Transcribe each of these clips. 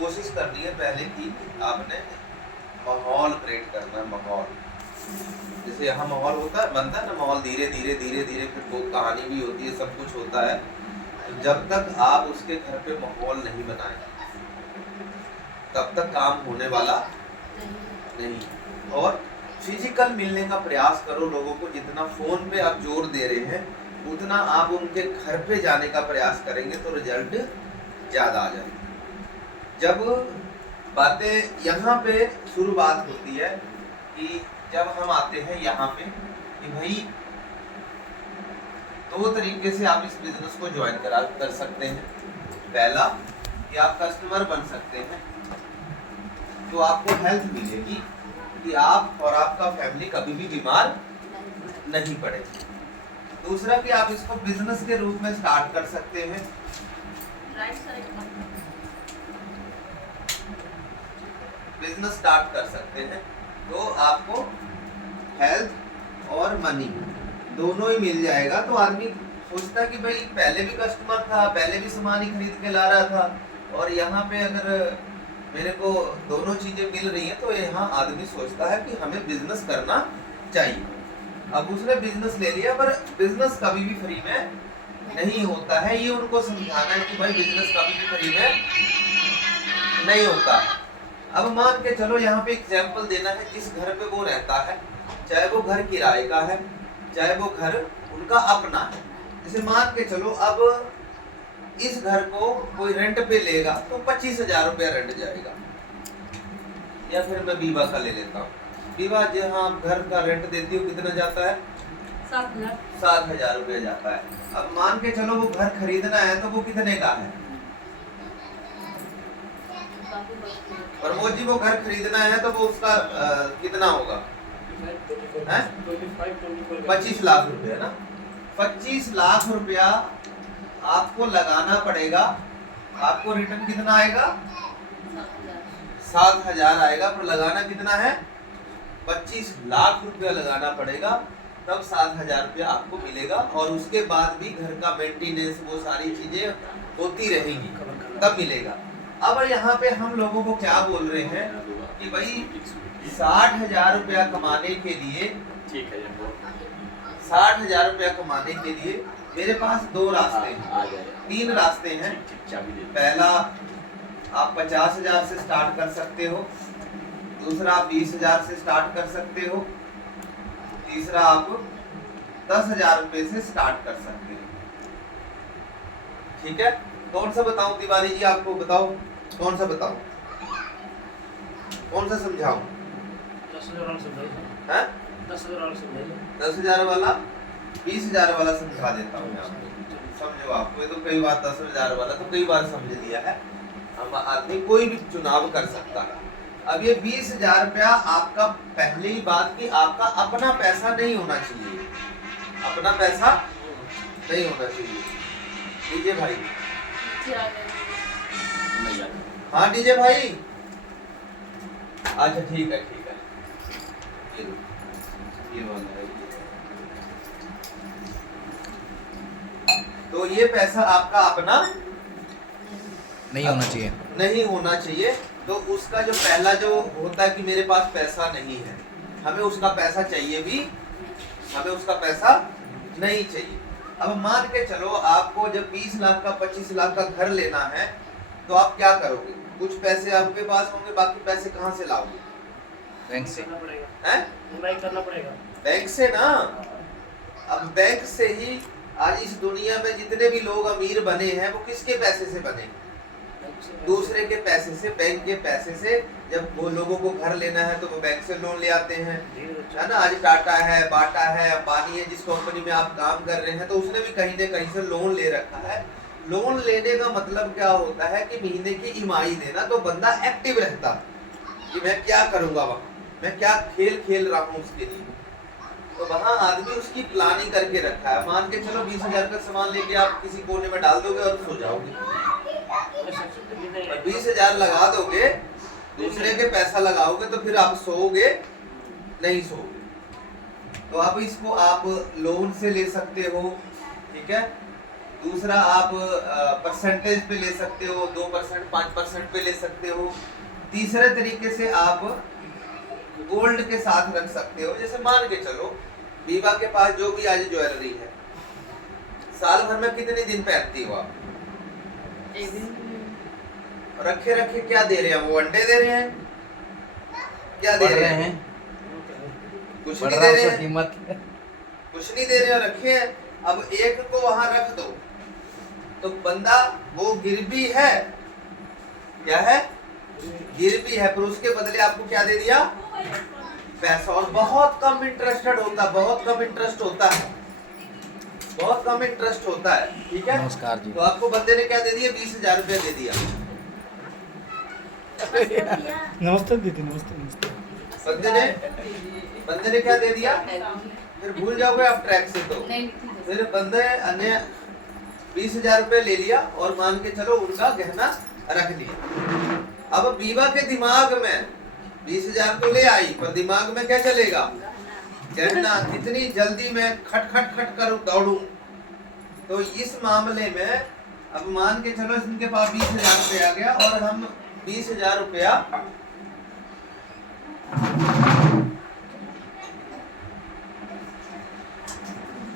कोशिश करनी है पहले कि आपने माहौल क्रिएट करना है। माहौल जैसे यहाँ माहौल होता है, बनता है ना माहौल, धीरे धीरे धीरे धीरे फिर वो कहानी भी होती है, सब कुछ होता है। तो जब तक आप उसके घर पे माहौल नहीं बनाएंगे तब तक काम होने वाला नहीं। और फिजिकल मिलने का प्रयास करो लोगों को। जितना फोन पे आप जोर दे रहे हैं उतना आप उनके घर पे जाने का प्रयास करेंगे तो रिजल्ट ज्यादा आ जाएगा। जब बातें यहाँ पे शुरुआत होती है कि जब हम आते हैं यहाँ पे कि भाई 2 तरीके से आप इस बिजनेस को ज्वाइन कर सकते हैं। पहला कि आप कस्टमर बन सकते हैं तो आपको हेल्थ मिलेगी कि आप और आपका फैमिली कभी भी बीमार नहीं पड़ेगी। दूसरा कि आप इसको बिजनेस के रूप में स्टार्ट कर सकते हैं। बिजनेस स्टार्ट कर सकते हैं तो आपको हेल्थ और मनी दोनों ही मिल जाएगा। तो आदमी सोचता कि भाई पहले भी कस्टमर था, पहले भी सामान ही खरीद के ला रहा था और यहाँ पे अगर मेरे को दोनों चीजें मिल रही हैं तो यहाँ आदमी सोचता है कि हमें बिजनेस करना चाहिए। अब उसने बिजनेस ले लिया, पर बिजनेस कभी भी फ्री में नहीं होता है। ये उनको समझाना है कि भाई बिजनेस कभी भी फ्री में नहीं होता है। अब मान के चलो यहाँ पे एग्जाम्पल देना है, जिस घर पे वो रहता है, चाहे वो घर किराए का है चाहे वो घर उनका अपना है। जैसे मान के चलो अब इस घर को कोई रेंट पे लेगा तो 25,000 रुपया रेंट जाएगा। या फिर मैं बीवा का ले लेता हूँ। बीवा जहाँ आप घर का रेंट देती हो कितना जाता है? 7,000 रुपया जाता है। अब मान के चलो वो घर खरीदना है तो वो कितने का है? प्रमोद जी वो घर खरीदना है तो वो उसका कितना होगा? 25 लाख रुपया ना। 25 लाख रुपया आपको लगाना पड़ेगा। आपको रिटर्न कितना आएगा? 7,000 आएगा। पर लगाना कितना है? 25 लाख रुपया लगाना पड़ेगा, तब 7,000 रुपया आपको मिलेगा। और उसके बाद भी घर का मेंटेनेंस वो सारी चीजें होती रहेंगी तब मिलेगा। अब यहाँ पे हम लोगों को क्या बोल रहे हैं कि भाई 60,000 रुपया कमाने के लिए, 60,000 रुपया कमाने के लिए मेरे पास 2 रास्ते हैं, 3 रास्ते हैं। पहला आप 50,000 से स्टार्ट कर सकते हो, दूसरा आप 20,000 से स्टार्ट कर सकते हो, तीसरा आप 10,000 रुपए से स्टार्ट कर सकते हो। ठीक है, कौन सा बताऊं तिवारी जी? आपको बताओ कौन सा बताऊं, कौन सा समझाऊं? 10,000 वाला, 20,000 वाला समझा देता हूँ मैं आपको। समझो आपको, ये तो कई बार 10,000 वाला तो कई बार समझ लिया है। हम आदमी कोई भी चुनाव कर सकता है। अब ये 20,000 रुपया आपका, पहले ही बात की आपका अपना पैसा नहीं होना चाहिए, अपना पैसा नहीं होना चाहिए। डीजे भाई, हाँ डीजे भाई, अच्छा ठीक है ठीक है। ये वाला है। तो ये पैसा आपका अपना नहीं होना चाहिए, नहीं होना चाहिए। तो उसका जो पहला जो होता है कि मेरे पास पैसा नहीं है, हमें उसका पैसा चाहिए भी, हमें उसका पैसा नहीं चाहिए। अब मान के चलो आपको जब 20 लाख का 25 लाख का घर लेना है तो आप क्या करोगे? कुछ पैसे आपके पास होंगे, बाकी पैसे कहाँ से लाओगे? बैंक से हैं? करना पड़ेगा बैंक से ना। अब बैंक से ही आज इस दुनिया में जितने भी लोग अमीर बने हैं वो किसके पैसे से बने? दूसरे के पैसे से, बैंक के पैसे से। जब वो लोगों को घर लेना है तो वो बैंक से लोन ले आते हैं, है ना। आज टाटा है, बाटा है, अंबानी है, जिस कंपनी में आप काम कर रहे हैं तो उसने भी कहीं न कहीं से लोन ले रखा है। लोन लेने का मतलब क्या होता है कि महीने की ईएमआई देना। तो बंदा एक्टिव रहता कि मैं क्या करूंगा, वहाँ मैं क्या खेल खेल रहा हूँ उसके लिए। तो वहाँ आदमी उसकी प्लानिंग करके रखा है। मान के चलो 20,000 का सामान लेके आप किसी कोने में डाल दोगे और सो जाओगे, और 20,000 लगा दोगे, दूसरे के पैसा लगाओगे तो फिर आप सोओगे नहीं सोओगे। तो आप इसको आप लोन से ले सकते हो, ठीक है। दूसरा आप परसेंटेज पे ले सकते हो, 2% 5% पे ले सकते हो। तीसरे तरीके से आप गोल्ड के साथ रख सकते हो। जैसे मान के चलो बीबा के पास जो भी आज ज्वेलरी है, साल भर में कितने दिन पहनती हो आप? एक दिन रखे रखे क्या दे रहे हैं वो? अंडे दे रहे हैं? क्या दे बढ़ रहे रहे हैं? हैं, कुछ बढ़ नहीं रहा दे है रहे उसका हैं, कीमत। कुछ नहीं दे रहे हैं, रखे हैं। अब एक को वहां रख दो तो बंदा वो गिरवी है, क्या है? गिरवी है, पर उसके बदले आपको क्या दे दिया? पैसा। और बहुत कम इंटरेस्टेड होता, बहुत कम इंटरेस्ट होता है, बहुत कम इंटरेस्ट होता है। ठीक है, नमस्कार जी। तो आपको बंदे ने क्या दे दिया? 20,000 रुपया दे दिया। नमस्ते दीदी, नमस्ते नमस्ते। बंदे ने क्या दे दिया? फिर भूल जाओगे आप ट्रैक से। तो फिर बंदे ने 20,000 रुपये ले लिया और मान के चलो उनका गहना रख लिया। अब बीबा के दिमाग में 20,000 तो ले आई, पर दिमाग में क्या चलेगा? गहना। कितनी जल्दी मैं खट खट खट कर दौड़ूं। तो इस मामले में अब मान के चलो इनके पास 20,000 रुपये आ गया और हम 20,000 रुपया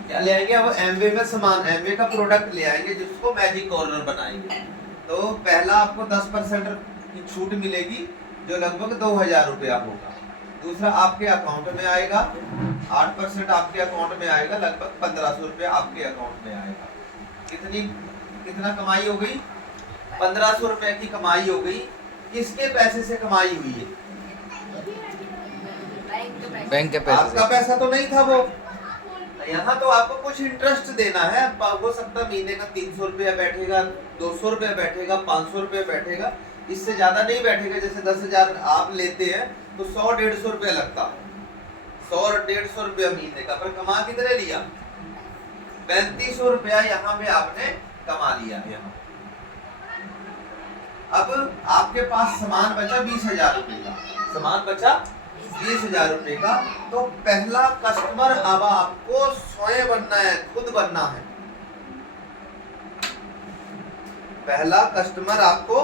क्या ले आएंगे? अब एमवे में सामान, एमवे का प्रोडक्ट ले आएंगे जिसको मैजिक कॉर्नर बनाएंगे। तो पहला आपको 10% की छूट मिलेगी जो लगभग 2,000 रुपया होगा। दूसरा आपके अकाउंट में आएगा 8% आपके अकाउंट में आएगा, लगभग 1,500 रुपया आपके अकाउंट में आएगा। कितना कमाई हो गई? 1,500 रुपए की कमाई हो गई। किसके पैसे से कमाई हुई है? बैंक के पैसे आपका पैसा तो नहीं था वो। यहाँ तो आपको कुछ इंटरेस्ट देना है। हो सकता है महीने का 300 रुपया बैठेगा, 200 रुपया बैठेगा, 500 रुपया बैठेगा, इससे ज्यादा नहीं बैठेगा। जैसे 10,000 आप लेते हैं तो 100-150 रुपया लगता है, 100-150 रुपया महीने का। पर कमा कितने लिया? 3,500 रुपया यहाँ पे आपने कमा लिया। यहाँ अब आपके पास सामान बचा 20,000 रुपये का, सामान बचा 20,000 रुपये का। तो पहला कस्टमर अब आपको स्वयं बनना है, खुद बनना है। पहला कस्टमर आपको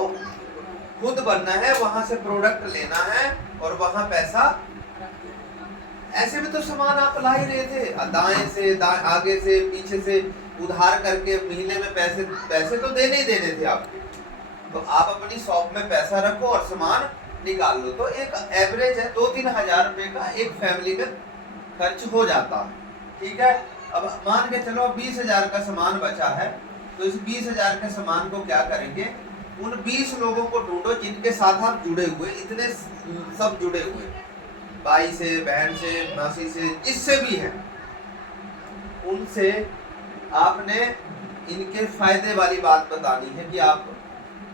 खुद बनना है, वहां से प्रोडक्ट लेना है और वहां पैसा। ऐसे भी तो सामान आप ला ही रहे थे, दाएं से आगे से पीछे से उधार करके महीने में पैसे तो देने ही देने थे आपके। तो आप अपनी शॉप में पैसा रखो और सामान निकाल लो। तो एक एवरेज है 2-3 हजार रुपए का एक फैमिली में खर्च हो जाता है। ठीक है, अब मान के चलो 20,000 का सामान बचा है, तो इस 20,000 के सामान को क्या करेंगे? उन 20 लोगों को ढूंढो जिनके साथ आप जुड़े हुए, इतने सब जुड़े हुए, भाई से, बहन से, मासी से, जिससे भी है, उनसे आपने इनके फायदे वाली बात बतानी है कि आप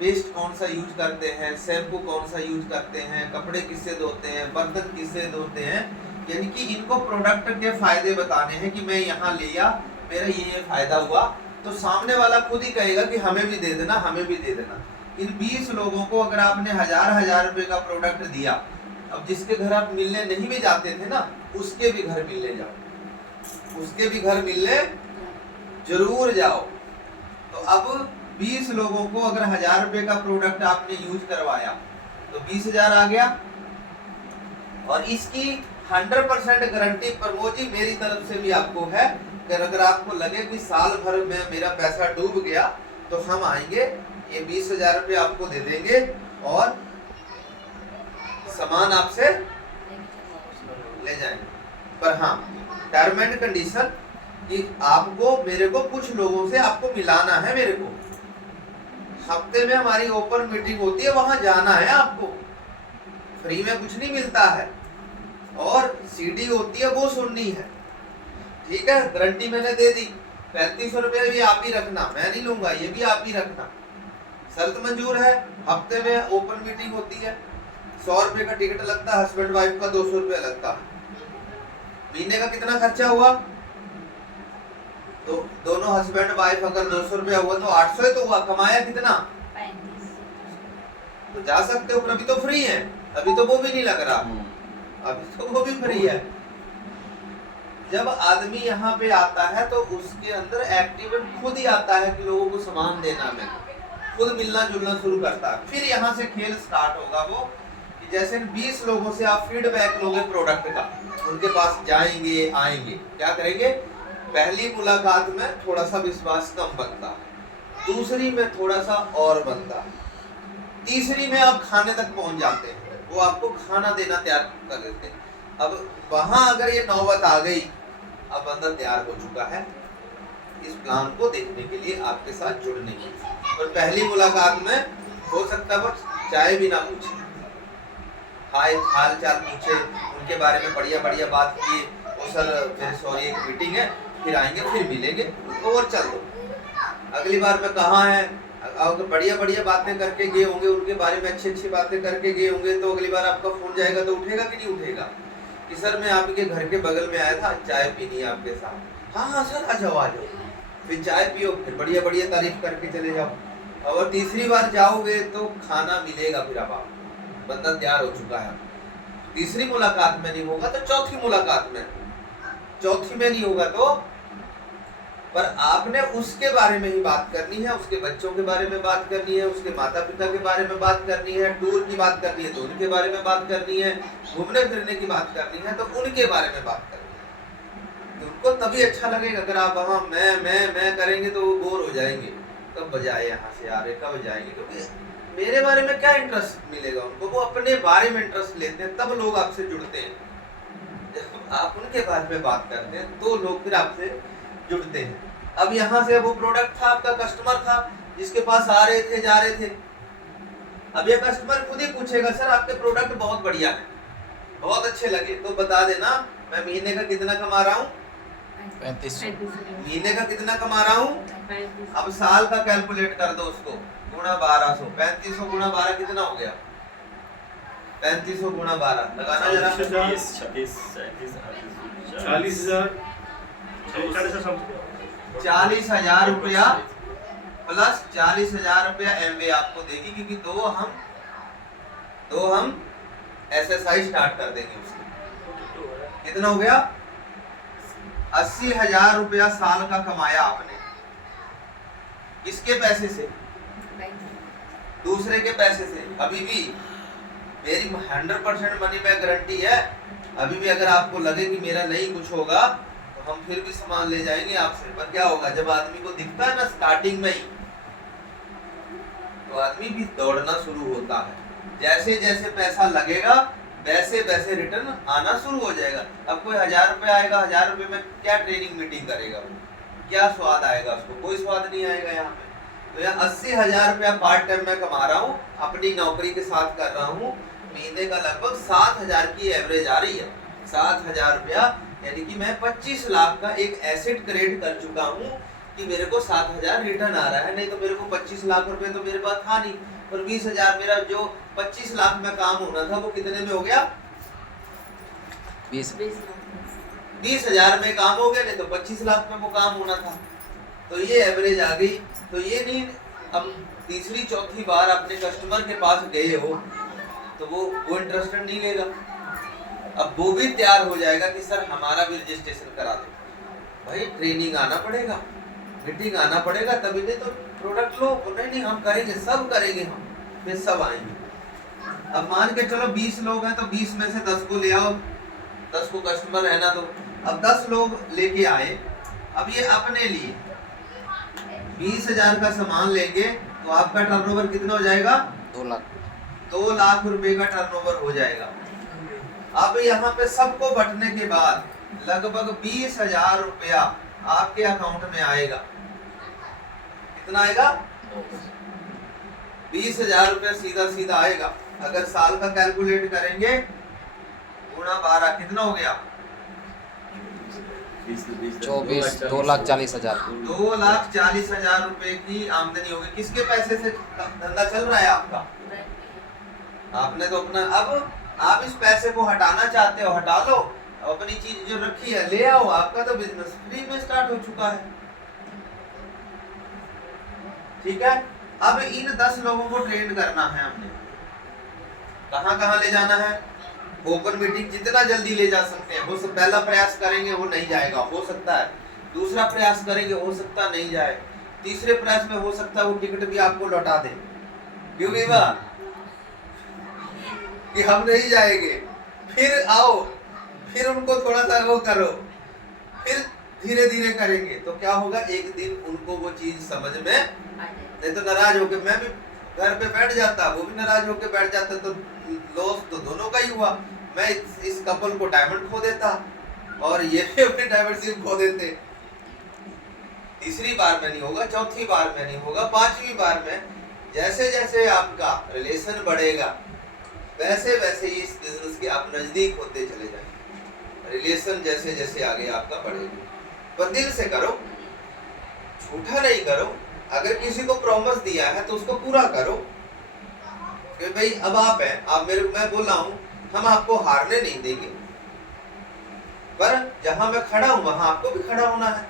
पेस्ट कौन सा यूज करते हैं, शैम्पू कौन सा यूज करते हैं, कपड़े किससे धोते हैं, बर्तन किससे धोते हैं। यानी कि इनको प्रोडक्ट के फायदे बताने हैं कि मैं यहाँ लिया, मेरा ये फायदा हुआ। तो सामने वाला खुद ही कहेगा कि हमें भी दे देना, हमें भी दे देना। इन 20 लोगों को अगर आपने 1,000 रुपए का प्रोडक्ट दिया, अब जिसके घर आप मिलने नहीं भी जाते थे ना, उसके भी घर मिलने जाओ, उसके भी घर मिलने जरूर जाओ। तो अब 20 लोगों को अगर 1,000 रुपए का प्रोडक्ट आपने यूज करवाया तो 20,000 आ गया। और इसकी 100% गारंटी प्रमोद जी मेरी तरफ से भी आपको है कि अगर आपको लगे कि साल भर में मेरा पैसा डूब गया तो हम आएंगे, ये 20,000 रुपये आपको दे देंगे और सामान आपसे ले जाएंगे। पर हाँ, टर्म एंड कंडीशन कि आपको, मेरे को कुछ लोगों से आपको मिलाना है। मेरे को हफ्ते में हमारी ओपन मीटिंग होती है, वहां जाना है आपको, फ्री में कुछ नहीं मिलता है। और सीडी होती है वो सुननी है। ठीक है, गारंटी मैंने दे दी। 3,500 रुपये भी आप ही रखना, मैं नहीं लूंगा, ये भी आप ही रखना, शर्त मंजूर है। हफ्ते में ओपन मीटिंग होती है, 100 रुपये का टिकट लगता है, हस्बैंड वाइफ का 200 रुपया लगता है। महीने का कितना खर्चा हुआ? तो दोनों हस्बैंड वाइफ अगर 200 रुपया हुआ तो 800 ही तो हुआ। कमाया कितना? 35। तो जा सकते हो, पर अभी तो फ्री है, अभी तो वो भी नहीं लग रहा, अभी तो वो भी फ्री है। जब आदमी यहाँ पे आता है तो उसके अंदर एक्टिवेट खुद ही आता है कि लोगों को सामान देना में खुद मिलना जुलना शुरू करता है। फिर यहाँ से खेल स्टार्ट होगा वो कि जैसे 20 लोगों से आप फीडबैक लोगे प्रोडक्ट का, उनके पास जाएंगे आएंगे, क्या करेंगे, पहली मुलाकात में थोड़ा सा विश्वास कम बनता है, दूसरी में थोड़ा सा और बनता है, तीसरी में आप खाने तक पहुंच जाते हैं, वो आपको खाना देना तैयार कर देते हैं। अब वहां अगर ये नौबत आ गई, अब बंदा तैयार हो चुका है इस प्लान को देखने के लिए आपके साथ जुड़ने की। और पहली मुलाकात में हो सकता है वो चाय भी ना पूछे, हाल चाल पूछे, उनके बारे में बढ़िया बढ़िया बात किए, वो सर मेरे सॉरी एक मीटिंग है, फिर आएंगे फिर मिलेंगे, तो और चल दो, अगली बार में कहाँ है, अगर बढ़िया बढ़िया बातें करके गए होंगे, उनके बारे में अच्छी अच्छी बातें करके गए होंगे, तो अगली बार आपका फोन जाएगा तो उठेगा कि नहीं उठेगा कि सर मैं आपके घर के बगल में आया था, चाय पीनी है आपके साथ, हाँ हाँ सर आ जाओ, फिर चाय पियो, फिर बढ़िया बढ़िया तारीफ करके चले जाओ। और तीसरी बार जाओगे तो खाना मिलेगा, फिर अब आप बंदा तैयार हो चुका है। तीसरी मुलाकात में नहीं होगा तो चौथी मुलाकात में, चौथी में नहीं होगा तो, पर आपने उसके बारे में ही बात करनी है, उसके बच्चों के बारे में बात करनी है, उसके माता पिता के बारे में बात करनी है, टूर की बात करनी है तो उनके बारे में बात करनी है, घूमने फिरने की बात करनी है तो उनके बारे में बात करनी है। तो उनको तभी अच्छा लगेगा। अगर आप वहाँ मैं करेंगे तो वो बोर हो जाएंगे, कब बजाए यहाँ से आ रहे, कब जाएंगे, क्योंकि मेरे बारे में क्या इंटरेस्ट मिलेगा उनको, वो अपने बारे में इंटरेस्ट लेते हैं, तब लोग आपसे जुड़ते हैं। जब आप उनके बारे में बात करते हैं तो लोग फिर आपसे जुड़ते हैं। अब यहाँ से वो प्रोडक्ट था, आपका कस्टमर था जिसके पास आ रहे थे जा रहे थे, अब ये कस्टमर खुद ही पूछेगा सर आपके प्रोडक्ट बहुत बढ़िया है, बहुत अच्छे लगे, तो बता देना मैं महीने का कितना कमा रहा हूँ, 3500 महीने का कितना कमा रहा हूँ। अब साल का कैलकुलेट कर दो उसको, गुणा 1200, 3500 गुणा 12 कितना हो गया, 3500 गुणा 12 लगाना जरा, 40,000 रुपया प्लस 40,000 रुपया एमवे आपको देगी, क्योंकि दो हम SSI स्टार्ट कर देंगे उसके। कितना हो गया, 80,000 रुपया साल का कमाया आपने, किसके पैसे से, दूसरे के पैसे से। अभी भी मेरी 100% मनी बैक गारंटी है, अभी भी अगर आपको लगे कि मेरा नहीं कुछ होगा तो हम फिर भी सामान ले जाएंगे आपसे। पर क्या होगा, जब आदमी को दिखता है ना स्टार्टिंग में ही, तो आदमी भी दौड़ना शुरू होता है, जैसे जैसे पैसा लगेगा वैसे वैसे रिटर्न आना शुरू हो जाएगा। अब कोई 1000 रुपये आएगा, 1000 रुपये में क्या ट्रेनिंग मीटिंग करेगा वो, क्या स्वाद आएगा उसको, कोई स्वाद नहीं आएगा यहाँ पे। तो यहाँ 80,000 रुपया पार्ट टाइम में कमा रहा हूँ, अपनी नौकरी के साथ कर रहा हूँ, महीने का लगभग 7,000 की एवरेज आ रही है। 7,000 रुपया यानी कि मैं 25 लाख का एक एसेट क्रिएट कर चुका हूँ कि मेरे को 7,000 रिटर्न आ रहा है। नहीं तो मेरे को 25 लाख रुपए तो मेरे पास था नहीं, और 20,000 मेरा जो 25 लाख में काम होना था वो कितने में हो गया, 20,000 में काम हो गया, नहीं तो 25 लाख में वो काम होना था। तो ये एवरेज आ गई। तो ये नहीं, अब तीसरी चौथी बार अपने कस्टमर के पास गए हो तो वो इंटरेस्टेड नहीं लेगा, अब वो भी तैयार हो जाएगा कि सर हमारा भी रजिस्ट्रेशन करा दो। भाई ट्रेनिंग आना पड़ेगा, मीटिंग आना पड़ेगा, तभी नहीं तो प्रोडक्ट लो, नहीं हम करेंगे, सब करेंगे हम, फिर सब आएंगे। अब मान के चलो 20 लोग हैं तो 20 में से 10 को ले आओ, 10 को कस्टमर रहना दो। अब 10 लोग लेके आए, अब ये अपने लिए 20,000 का सामान लेंगे तो आपका टर्नओवर कितना हो जाएगा, 2 लाख रुपए का टर्नओवर हो जाएगा। अब यहाँ पे सबको बंटने के बाद लगभग 20,000 रुपया आपके अकाउंट में आएगा। कितना आएगा, 20,000 रुपया सीधा सीधा आएगा। अगर साल का कैलकुलेट करेंगे गुणा 12 कितना हो गया, 24, 2,40,000 2,40,000 रुपए की आमदनी होगी। किसके पैसे से धंधा चल रहा है आपका, आपने तो अपना, अब आप इस पैसे को हटाना चाहते हो हटा लो, अपनी चीज जो रखी है ले आओ, आपका तो बिजनेस फ्री में स्टार्ट हो चुका है। ठीक है, अब इन 10 लोगों को ट्रेन करना है हमने, कहाँ कहाँ ले जाना है, ओपन मीटिंग जितना जल्दी ले जा सकते हैं वो सब पहला प्रयास करेंगे, वो नहीं जाएगा, हो सकता है। दूसरा प्रयास करेंगे, हो सकता नहीं जाए। तीसरे प्रयास में हो सकता है वो टिकट भी आपको लौटा दे। क्यों विवा कि हम नहीं जाएंगे। फिर आओ, फिर उनको थोड़ा सा वो करो, फिर धीरे धीरे करेंगे तो क्या होगा, एक दिन उनको वो चीज समझ में, नहीं तो नाराज होके मैं भी घर पे बैठ जाता, वो भी नाराज होके बैठ जाता, तो लॉस तो दोनों का ही हुआ। मैं इस कपल को डायमंड खो देता और ये भी अपने डायमंड सिर्फ खो देते। तीसरी बार में नहीं होगा, चौथी बार में नहीं होगा, पांचवी बार में जैसे जैसे आपका रिलेशन बढ़ेगा वैसे वैसे ही इस बिजनेस के आप नजदीक होते चले जाएंगे। रिलेशन जैसे जैसे आगे आपका बढ़ेगा, पर दिल से करो, झूठा नहीं करो। अगर किसी को प्रॉमिस दिया है तो उसको पूरा करो कि भाई अब आप हैं, आप मेरे, मैं बोल रहा हूँ हम आपको हारने नहीं देंगे, पर जहां मैं खड़ा हूं वहां आपको भी खड़ा होना है।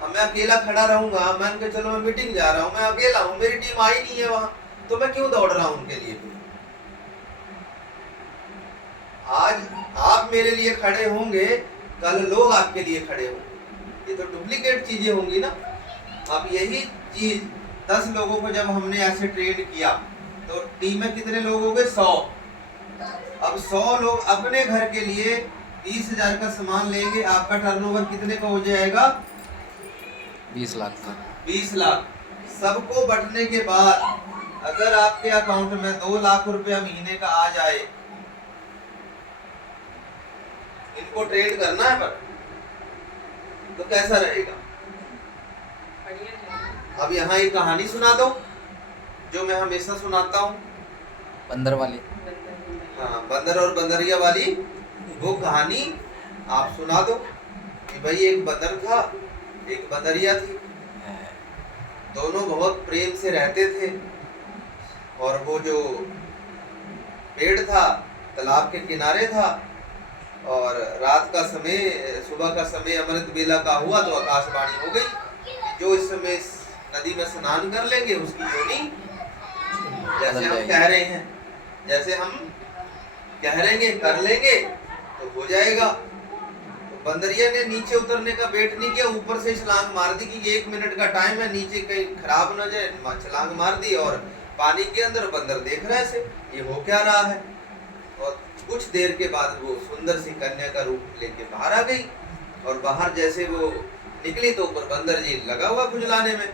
अब मैं अकेला खड़ा रहूंगा, मान के चलो मैं मीटिंग जा रहा हूं, मैं अकेला हूं, मेरी टीम आई नहीं है वहां, तो मैं क्यों दौड़ रहा हूं उनके लिए? आज आप मेरे लिए खड़े होंगे, कल लोग आपके लिए खड़े होंगे। ये तो डुप्लीकेट चीजें होंगी ना। अब यही चीज 10 लोगों को जब हमने ऐसे ट्रेन किया तो टीम में कितने लोग हो गए? 100। अब 100 लोग अपने घर के लिए 20,000 का सामान लेंगे, आपका टर्नओवर कितने का हो जाएगा? 20 लाख का। 20 लाख। सबको बंटने के बाद अगर आपके अकाउंट में 2 लाख रुपया महीने का आ जाए, इनको ट्रेड करना है पर, तो कैसा रहेगा? अब यहाँ एक कहानी सुना दो जो मैं हमेशा सुनाता हूँ, बंदर वाली। हाँ, बंदर और बंदरिया वाली वो कहानी आप सुना दो कि भाई एक बंदर था, एक बंदरिया थी, दोनों बहुत प्रेम से रहते थे। और वो जो पेड़ था तालाब के किनारे था, और रात का समय, सुबह का समय अमृत बेला का हुआ तो आकाशवाणी हो गई, जो इस समय नदी में स्नान कर लेंगे उसकी योनि, जैसे हम कह रहे हैं, जैसे हम कह रहेंगे कर लेंगे तो हो जाएगा। तो बंदरिया ने नीचे उतरने का वेट नहीं किया, ऊपर से छलांग मार दी कि 1 मिनट का टाइम है, नीचे कहीं खराब न जाए, छलांग मार दी और पानी के अंदर बंदर देख रहा है से ये हो क्या रहा है। और कुछ देर के बाद वो सुंदर सी कन्या का रूप लेके बाहर आ गई, और बाहर जैसे वो निकली तो ऊपर बंदर जी लगा हुआ खुजलाने में।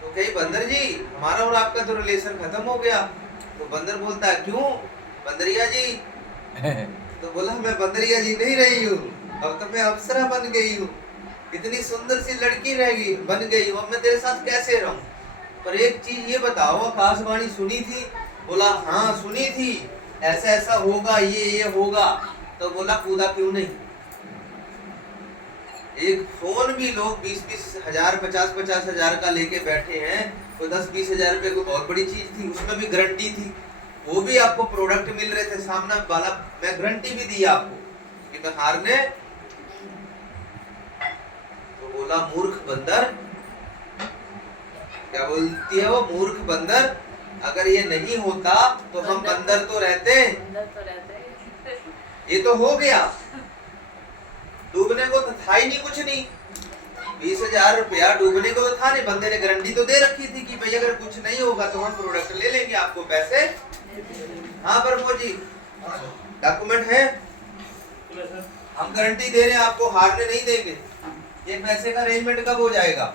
तो कही बंदर जी हमारा और आपका तो रिलेशन खत्म हो गया। तो बंदर बोलता है क्यों बंदरिया जी? तो बोला मैं बंदरिया जी नहीं रही हूँ, अब तो मैं अप्सरा बन गई हूँ, इतनी सुंदर सी लड़की रहेगी बन गई हूँ, अब मैं तेरे साथ कैसे रहूं? पर एक चीज ये बताओ, आकाशवाणी सुनी थी? बोला हाँ सुनी थी, ऐसा ऐसा होगा, ये होगा। तो बोला कूदा क्यों नहीं? एक फोन भी लोग 20-20 हजार 50-50 हजार का लेके बैठे हैं, तो 10-20 हजार रुपए कोई बहुत बड़ी चीज थी, उसमें भी गारंटी थी, वो भी आपको प्रोडक्ट मिल रहे थे सामने वाला, मैं गारंटी भी दी आपको कि मैं हारने। तो बोला मूर्ख बंदर, क्या बोलती है वो, मूर्ख बंदर, अगर ये नहीं होता तो हम बंदर तो रहते, ये तो हो गया, डूबने को तो था ही नहीं, कुछ नहीं, 20,000 रुपया डूबने को तो था नहीं, बंदे ने गारंटी तो दे रखी थी कि भाई अगर कुछ नहीं होगा तो हम प्रोडक्ट ले लेंगे, आपको पैसे। हाँ प्रभु जी डॉक्यूमेंट है, हम गारंटी दे रहे हैं, आपको हारने नहीं देंगे। ये पैसे का अरेंजमेंट कब हो जाएगा?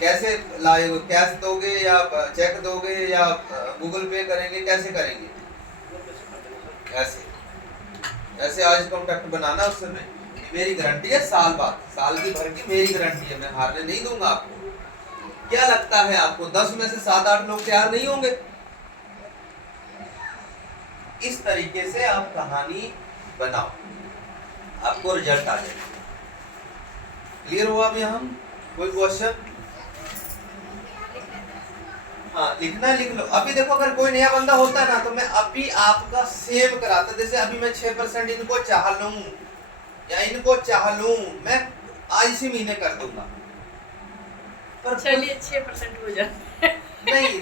कैसे लाएगे? कैश दोगे या चेक दोगे या गूगल पे करेंगे, कैसे करेंगे? ऐसे ऐसे आज कॉन्ट्रैक्ट बनाना, उस समय मेरी गारंटी है, साल बाद, साल की भर की मेरी गारंटी है, मैं हारने नहीं दूंगा आपको। क्या लगता है आपको 10 में से 7-8 लोग तैयार नहीं होंगे? इस तरीके से आप कहानी बनाओ, आपको रिजल्ट आ जाएगा। क्लियर हुआ? अब यहाँ कोई क्वेश्चन? हाँ लिखना लिख लो। अभी देखो अगर कोई नया बंदा होता ना तो मैं अभी आपका सेव कराता, जैसे अभी मैं 6% इनको चाह लूं या इनको चाह लूं, मैं आज इसी महीने कर दूंगा। पर चलिए 6% हो जाए नहीं